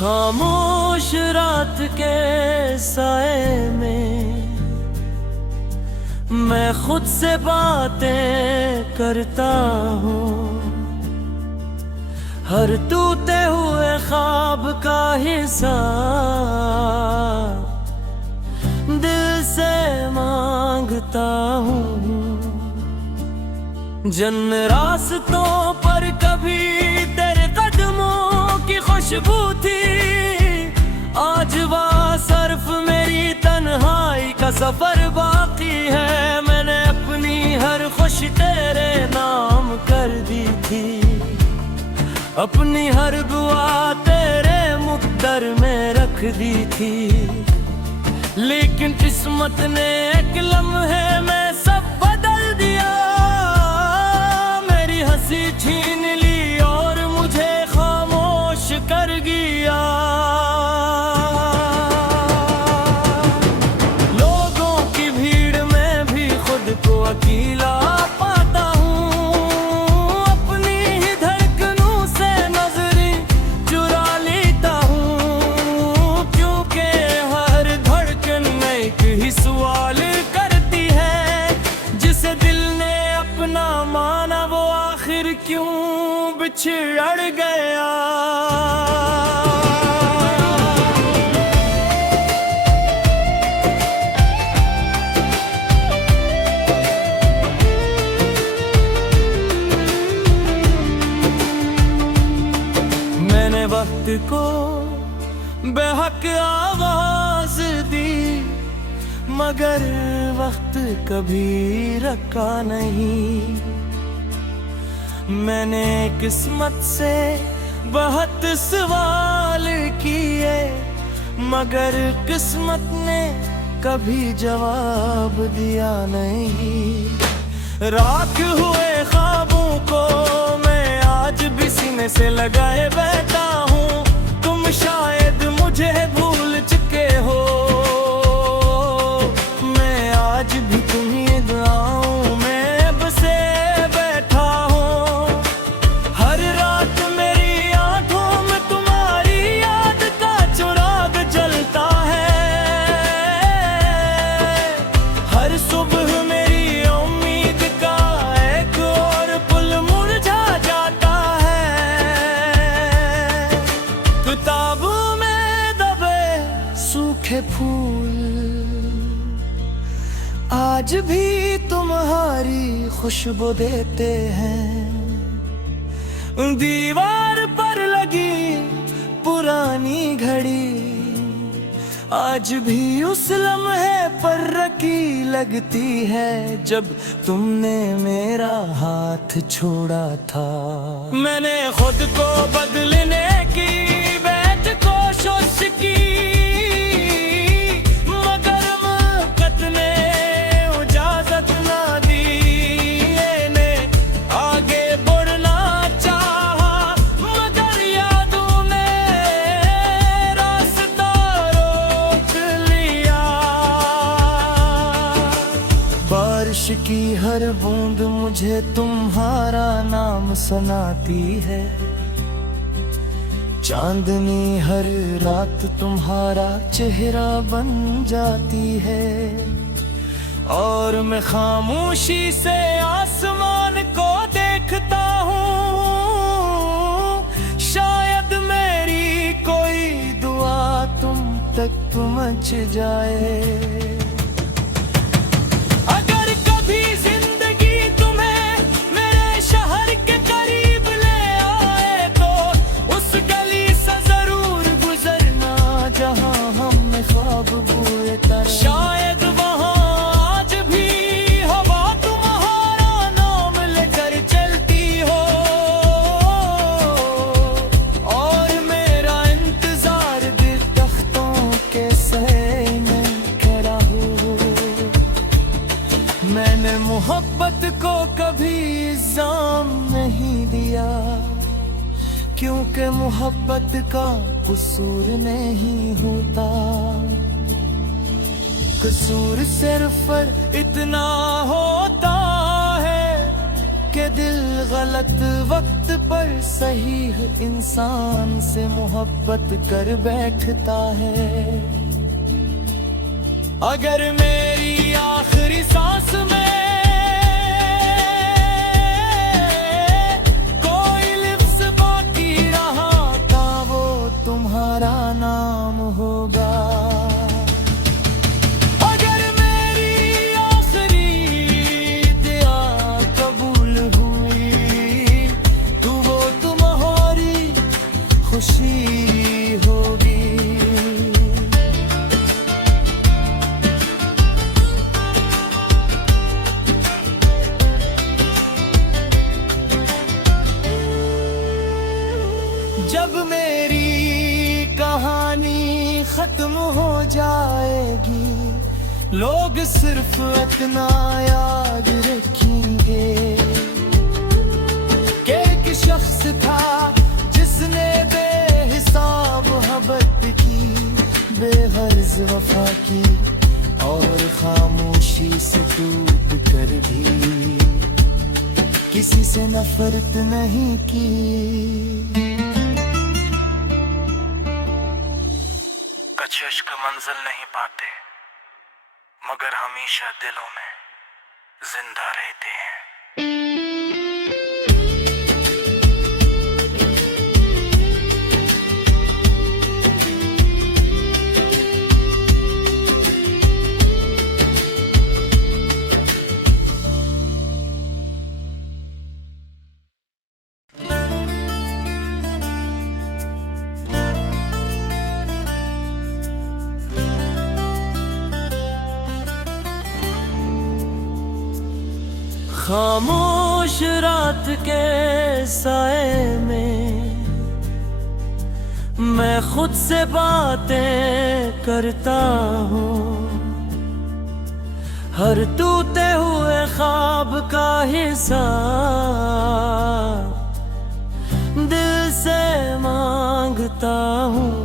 खामोश रात के साए में मैं खुद से बातें करता हूँ। हर टूटे हुए ख्वाब का हिसाब दिल से मांगता हूँ। जन्म रास्तों पर कभी तेरे कदमों की खुशबू थी, आज वह सिर्फ मेरी तन्हाई का सफर बाकी है। मैंने अपनी हर खुशी तेरे नाम कर दी थी, अपनी हर दुआ तेरे मुक़द्दर में रख दी थी। लेकिन किस्मत ने एक लम्हे में सब बदल दिया, मेरी हंसी छीन ली और मुझे खामोश कर गया। लोगों की भीड़ में भी खुद को अकेला पाता हूँ, अपनी ही धड़कनों से नजरें चुरा लेता हूँ। क्योंकि हर धड़कन एक ही सवाल करती है, जिसे दिल ने अपना माना वो आखिर क्यों बिछड़ गया। मैंने वक्त को बेहक आवाज दी, मगर वक्त कभी रखा नहीं। मैंने किस्मत से बहुत सवाल किए, मगर किस्मत ने कभी जवाब दिया नहीं। राख हुए ख्वाबों को मैं आज भी सीने से लगाए बैठा हूँ। तुम शायद मुझे भूल चुके हो, मैं आज भी तुम्हीं दुआओं में बसे बैठा हूँ। हर रात मेरी आंखों में तुम्हारी याद का चिराग जलता है, हर सुबह मेरी उम्मीद का एक और पुल मुरझा जाता है। किताबों में दबे सूखे फूल आज भी तुम्हारी खुशबू देते हैं। दीवार पर लगी पुरानी घड़ी आज भी उस लम्हे पर रखी लगती है, जब तुमने मेरा हाथ छोड़ा था। मैंने खुद को बदलने की बैठ कोशिश की, मगर वक्त ने इजाजत ना दी। ने आगे बढ़ना चाहा, मगर यादों ने रास्ता रोक लिया। बारिश की हर बूंद मुझे तुम्हारा नाम सुनाती है, चांदनी हर रात तुम्हारा चेहरा बन जाती है। और मैं खामोशी से आसमान को देखता हूँ, शायद मेरी कोई दुआ तुम तक पहुँच जाए। अगर कभी जिंदगी तुम्हें मेरे शहर के करीब ले आए, तो उस गली से जरूर गुजरना जहाँ हमने ख्वाब बुए तरह। शायद वहाँ आज भी हवा तुम्हारा नाम लेकर चलती हो, और मेरा इंतजार दिल तख्तों के सहे में खड़ा हो। मैंने मोहब्बत को कभी इल्जाम नहीं दिया, क्योंकि मोहब्बत का कसूर नहीं होता। कसूर सिर्फ इतना होता है कि दिल गलत वक्त पर सही इंसान से मोहब्बत मोहब्बत कर बैठता है। अगर मेरी आखिरी सांस में कोई लिफ्ज़ बाकी रहा था, वो तुम्हारा नाम होगा। अगर मेरी आखिरी दुआ कबूल हुई, तो वो तुम्हारी खुशी होगी। जब मेरी कहानी खत्म हो जाएगी, लोग सिर्फ इतना याद रखेंगे कि एक शख्स था जिसने बेहिसाब मोहब्बत की, बेगर्ज वफा की, और खामोशी से टूट कर भी किसी से नफरत नहीं की। कुछ इश्क मंजिल नहीं पाते, मगर हमेशा दिलों में जिंदा रहते हैं। खामोश रात के साए में मैं खुद से बातें करता हूँ। हर टूटे हुए ख्वाब का हिस्सा दिल से मांगता हूँ।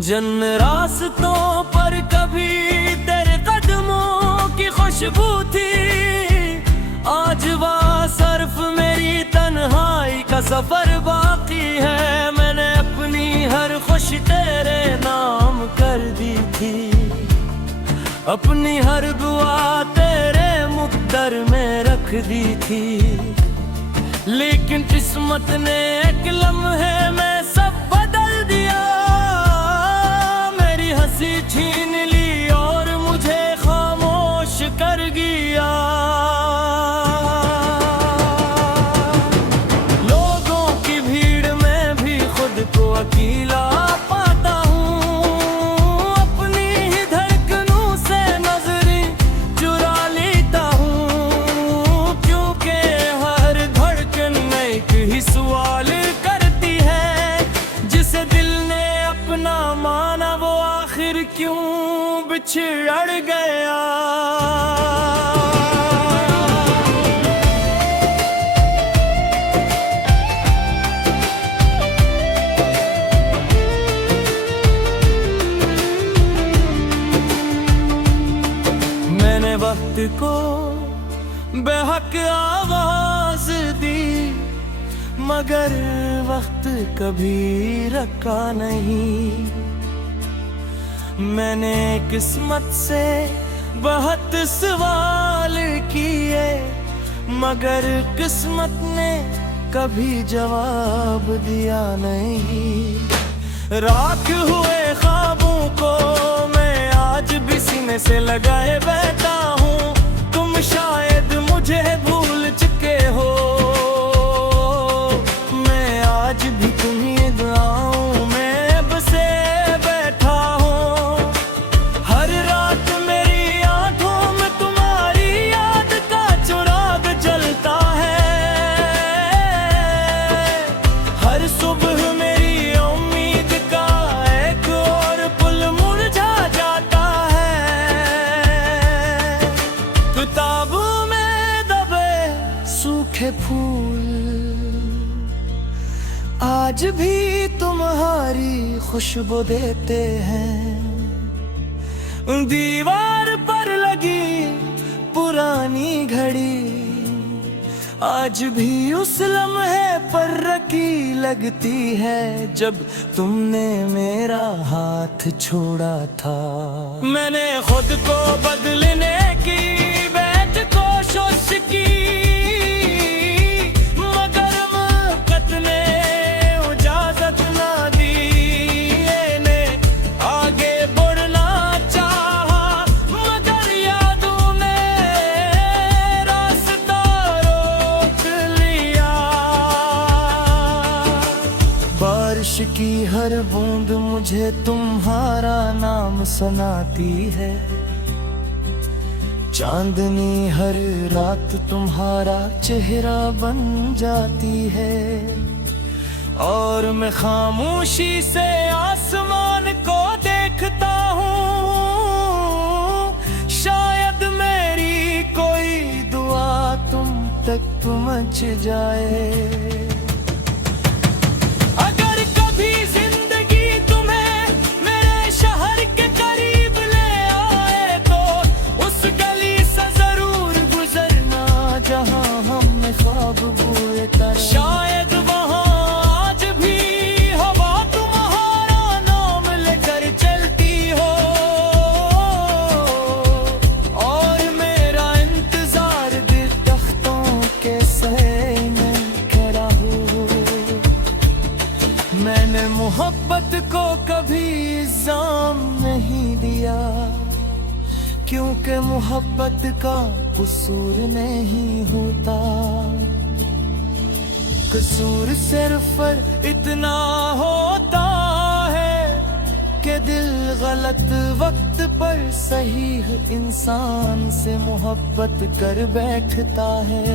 जन रास्तों पर कभी तेरे कदमों की खुशबू थी, आज वह सिर्फ मेरी तन्हाई का सफर बाकी है। मैंने अपनी हर खुशी तेरे नाम कर दी थी, अपनी हर दुआ तेरे मुक़द्दर में रख दी थी। लेकिन किस्मत ने एक लम्हे में सब बदल दिया, मेरी हंसी छीन ली और मुझे खामोश कर गया। लोगों की भीड़ में भी खुद को अकेला पाता हूँ, अपनी ही धड़कनों से नजरें चुरा लेता हूँ, क्योंकि हर धड़कन एक ही सवाल करती है, जिसे दिल ने अपना माना वो आखिर क्यों बिछड़ गया। मैंने वक्त को बेहक आवाज दी, मगर वक्त कभी रखा नहीं। मैंने किस्मत से बहुत सवाल किए, मगर किस्मत ने कभी जवाब दिया नहीं। राख हुए ख्वाबों को मैं आज भी सीने से लगाए बैठा हूँ, तुम शायद मुझे भूल चुके हो, मैं आज भी तुम्हीं दुआओं में बसे बैठा हूँ। हर रात मेरी आंखों में तुम्हारी याद का चिराग जलता है, हर सुबह मेरी उम्मीद का एक और पुल मुरझा जाता है। किताबों में दबे सूखे फूल आज भी तुम्हारी खुशबू देते हैं। दीवार पर लगी पुरानी घड़ी आज भी उस लम्हे पर रकी लगती है जब तुमने मेरा हाथ छोड़ा था। मैंने खुद को बदलने की बैठ कोशिश की, मगर वक़्त ने इजाज़त ना दी। ने आगे बढ़ना चाहा मगर यादों ने रास्ता रोक लिया। बारिश की हर बूंद मुझे तुम्हारा नाम सुनाती है, चांदनी हर रात तुम्हारा चेहरा बन जाती है। और मैं खामोशी से आसमान को देखता हूँ, शायद मेरी कोई दुआ तुम तक पहुँच जाए। अगर कभी जिंदगी तुम्हें मेरे शहर के करीब ले आए तो उस गली से जरूर गुजरना जहां हमने ख्वाब बुए तर। शायद वहां आज भी हवा तुम्हारा नाम लेकर चलती हो, और मेरा इंतजार दिल तख्तों के सहे में खड़ा हो। मैंने मोहब्बत को कभी इल्जाम नहीं दिया, क्योंकि मोहब्बत का कसूर नहीं होता। कसूर सिर्फ पर इतना होता है कि दिल गलत वक्त पर सही इंसान से मोहब्बत कर बैठता है।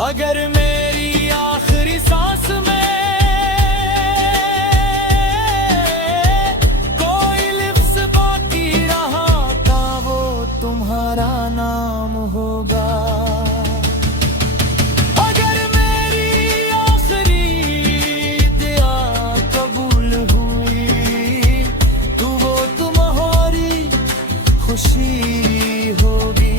अगर मेरी आखिरी सांस में कोई लफ्ज़ बाकी रहा था वो तुम्हारा नाम होगा। अगर मेरी आखिरी दुआ कबूल हुई तो वो तुम्हारी खुशी होगी।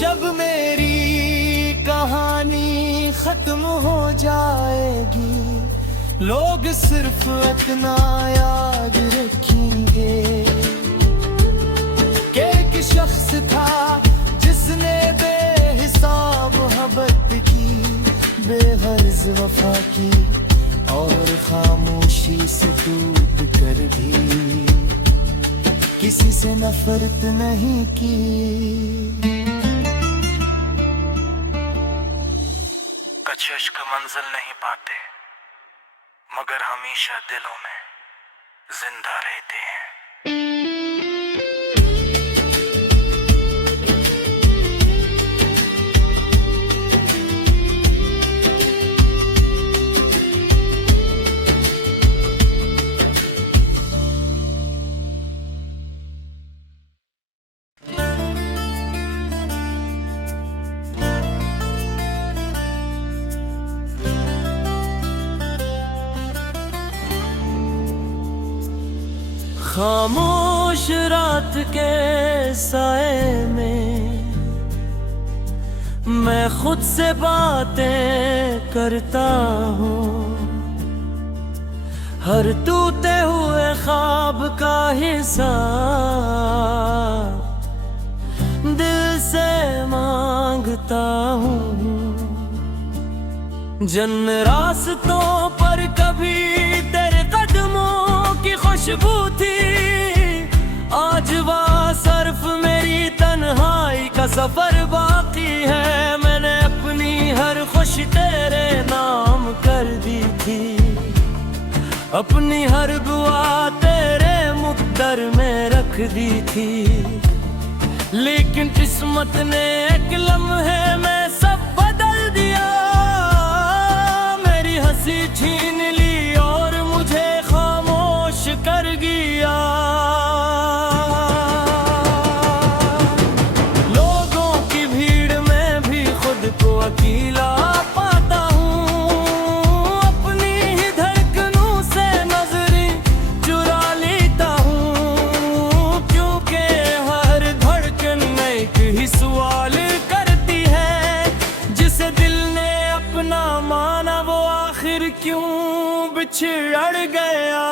जब मेरी कहानी खत्म हो जाएगी, लोग सिर्फ इतना याद रखेंगे कि एक शख्स था जिसने बेहिसाब मोहब्बत की, बेगर्ज वफा की, और खामोशी से टूट कर भी किसी से नफरत नहीं की। कुछ इश्क मंजिल नहीं पाते मगर हमेशा दिलों में जिंदा रहते हैं। खामोश रात के साए में मैं खुद से बातें करता हूँ, हर टूटे हुए ख्वाब का हिस्सा दिल से मांगता हूँ। जन रास्तों पर कभी तेरे कदमों की खुशबू थी, आज वह सिर्फ मेरी तन्हाई का सफर बाकी है। मैंने अपनी हर खुशी तेरे नाम कर दी थी, अपनी हर दुआ तेरे मुक़द्दर में रख दी थी। लेकिन किस्मत ने एक लम्हे में सब बदल दिया, मेरी हंसी छीन ली और मुझे खामोश कर गया। लोगों की भीड़ में भी खुद को अकेला पाता हूँ, कुछ अड़ गया।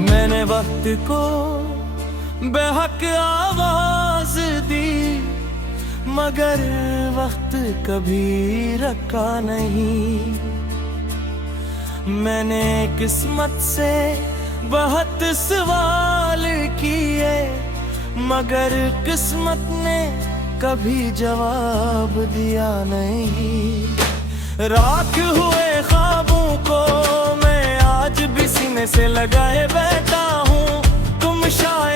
मैंने वक्त को बेहक आवाज दी, मगर वक्त कभी रखा नहीं। मैंने किस्मत से बहुत सवाल किए, मगर किस्मत ने कभी जवाब दिया नहीं। राख हुए ख्वाबों को मैं आज भी सीने से लगाए बैठा हूँ। तुम शायद